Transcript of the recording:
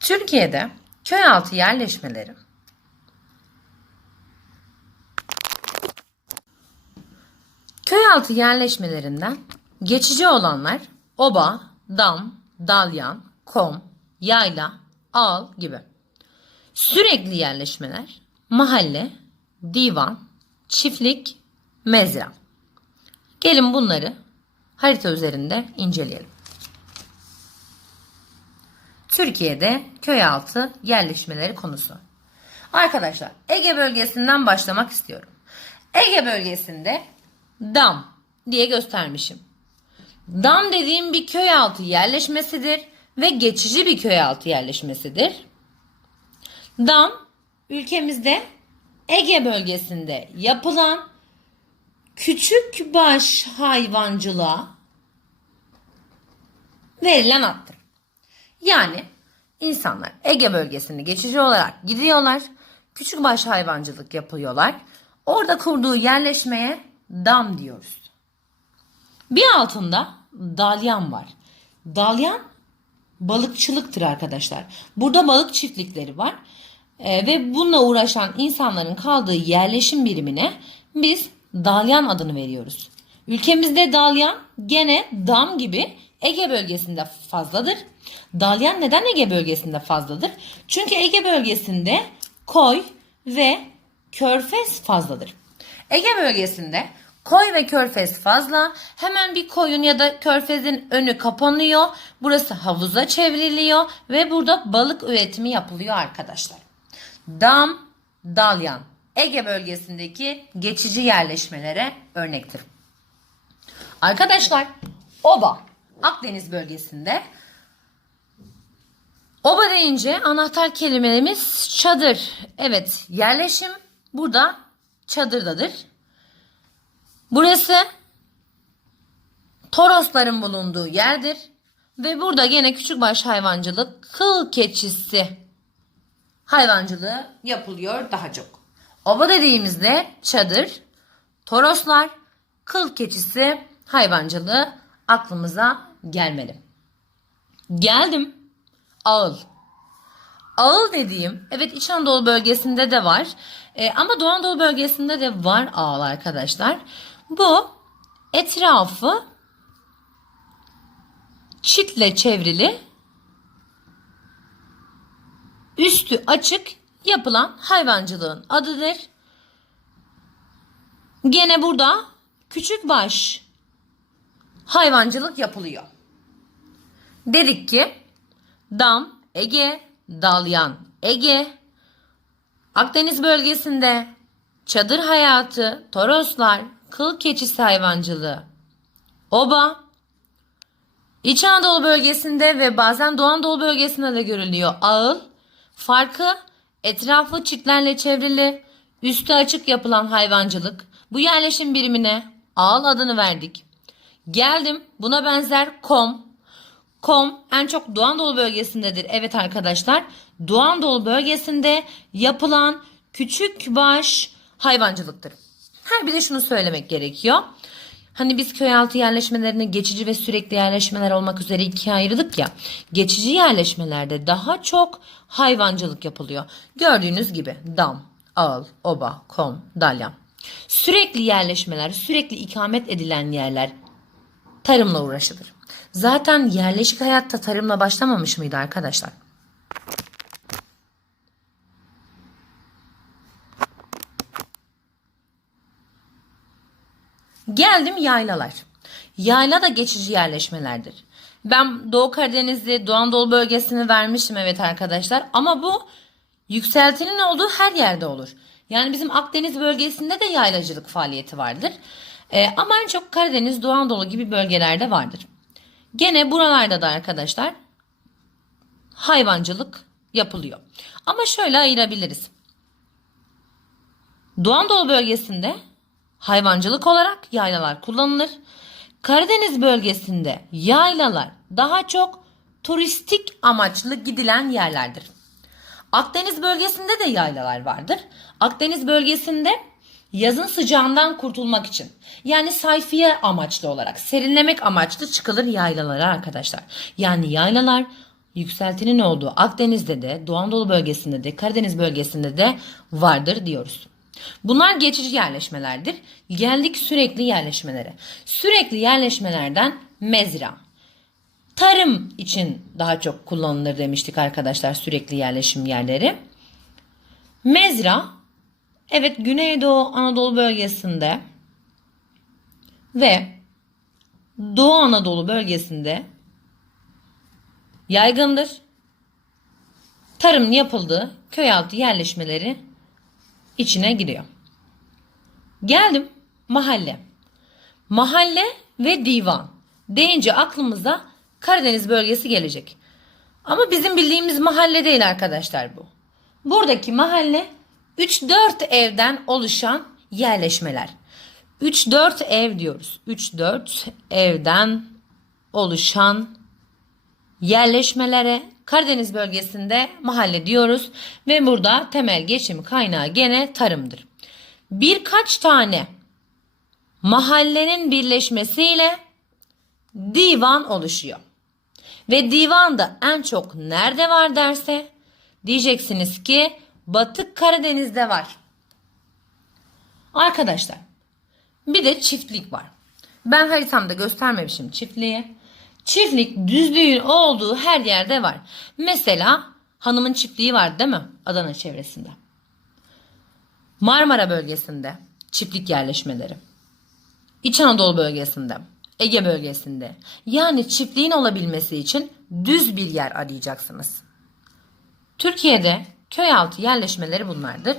Türkiye'de köy altı yerleşmeleri köy altı yerleşmelerinden geçici olanlar oba, dam, dalyan, kom, yayla, ağıl gibi. Sürekli yerleşmeler mahalle, divan, çiftlik, mezra. Gelin bunları harita üzerinde inceleyelim. Türkiye'de köy altı yerleşmeleri konusu. Arkadaşlar Ege bölgesinden başlamak istiyorum. Ege bölgesinde dam diye göstermişim. Dam dediğim bir köy altı yerleşmesidir ve geçici bir köy altı yerleşmesidir. Dam ülkemizde Ege bölgesinde yapılan küçük baş hayvancılığa verilen addır. Yani insanlar Ege bölgesinde geçici olarak gidiyorlar. Küçük baş hayvancılık yapıyorlar. Orada kurduğu yerleşmeye dam diyoruz. Bir altında dalyan var. Dalyan balıkçılıktır arkadaşlar. Burada balık çiftlikleri var. Ee, ve bununla uğraşan insanların kaldığı yerleşim birimine biz dalyan adını veriyoruz. Ülkemizde dalyan gene dam gibi Ege bölgesinde fazladır. Dalyan neden Ege bölgesinde fazladır? Çünkü Ege bölgesinde koy ve körfez fazladır. Ege bölgesinde koy ve körfez fazla. Hemen bir koyun ya da körfezin önü kapanıyor. Burası havuza çevriliyor ve burada balık üretimi yapılıyor arkadaşlar. Dam, dalyan Ege bölgesindeki geçici yerleşmelere örnektir. Arkadaşlar oba Akdeniz bölgesinde oba deyince anahtar kelimelerimiz çadır. Evet yerleşim burada çadırdadır. Burası Torosların bulunduğu yerdir. Ve burada gene küçükbaş hayvancılık kıl keçisi hayvancılığı yapılıyor daha çok. Oba dediğimizde çadır, toroslar, kıl keçisi hayvancılığı aklımıza gelmeli. Geldim. Ağıl. Ağıl dediğim evet İç Anadolu bölgesinde de var. E, ama Doğu Anadolu bölgesinde de var ağıl arkadaşlar. Bu etrafı çitle çevrili üstü açık yapılan hayvancılığın adıdır. Gene burada küçük baş hayvancılık yapılıyor. Dedik ki Dam, Ege, Dalyan, Ege, Akdeniz bölgesinde çadır hayatı, toroslar, kıl keçisi hayvancılığı, oba, İç Anadolu bölgesinde ve bazen Doğu Anadolu bölgesinde de görülüyor ağıl. Farkı etrafı çitlerle çevrili, üstü açık yapılan hayvancılık. Bu yerleşim birimine ağıl adını verdik. Geldim buna benzer kom. Kom en çok Doğu Anadolu bölgesindedir. Evet arkadaşlar Doğu Anadolu bölgesinde yapılan küçük baş hayvancılıktır. Her bir de şunu söylemek gerekiyor. Hani biz köy altı yerleşmelerini geçici ve sürekli yerleşmeler olmak üzere ikiye ayırdık ya. Geçici yerleşmelerde daha çok hayvancılık yapılıyor. Gördüğünüz gibi dam, ağıl, oba, kom, dalyan. Sürekli yerleşmeler, sürekli ikamet edilen yerler tarımla uğraşılır. Zaten yerleşik hayatta tarımla başlamamış mıydı arkadaşlar? Geldim yaylalar. Yayla da geçici yerleşmelerdir. Ben Doğu Karadeniz'i, Doğu Anadolu bölgesini vermişim evet arkadaşlar. Ama bu yükseltinin olduğu her yerde olur. Yani bizim Akdeniz bölgesinde de yaylacılık faaliyeti vardır. Ee, ama en çok Karadeniz, Doğu Anadolu gibi bölgelerde vardır. Gene buralarda da arkadaşlar hayvancılık yapılıyor. Ama şöyle ayırabiliriz. Doğu Anadolu bölgesinde hayvancılık olarak yaylalar kullanılır. Karadeniz bölgesinde yaylalar daha çok turistik amaçlı gidilen yerlerdir. Akdeniz bölgesinde de yaylalar vardır. Akdeniz bölgesinde yazın sıcağından kurtulmak için yani sayfiye amaçlı olarak serinlemek amaçlı çıkılır yaylalara arkadaşlar. Yani yaylalar yükseltinin olduğu Akdeniz'de de, Doğu Anadolu bölgesinde de, Karadeniz bölgesinde de vardır diyoruz. Bunlar geçici yerleşmelerdir. Geldik sürekli yerleşmelere. Sürekli yerleşmelerden mezra. Tarım için daha çok kullanılır demiştik arkadaşlar sürekli yerleşim yerleri. Mezra evet Güneydoğu Anadolu bölgesinde ve Doğu Anadolu bölgesinde yaygındır. Tarım yapıldığı köyaltı yerleşmeleri içine giriyor. Geldim mahalle. Mahalle ve divan deyince aklımıza Karadeniz bölgesi gelecek. Ama bizim bildiğimiz mahalle değil arkadaşlar bu. Buradaki mahalle 3-4 evden oluşan yerleşmeler. 3-4 ev diyoruz. 3-4 evden oluşan yerleşmelere Karadeniz bölgesinde mahalle diyoruz ve burada temel geçim kaynağı gene tarımdır. Birkaç tane mahallenin birleşmesiyle divan oluşuyor. Ve divanda en çok nerede var derse diyeceksiniz ki Batı Karadeniz'de var. Arkadaşlar bir de çiftlik var. Ben haritamda göstermemişim çiftliği. Çiftlik düzlüğün olduğu her yerde var. Mesela hanımın çiftliği var değil mi? Adana çevresinde. Marmara bölgesinde çiftlik yerleşmeleri. İç Anadolu bölgesinde, Ege bölgesinde. Yani çiftliğin olabilmesi için düz bir yer arayacaksınız. Türkiye'de köy altı yerleşmeleri bunlardır.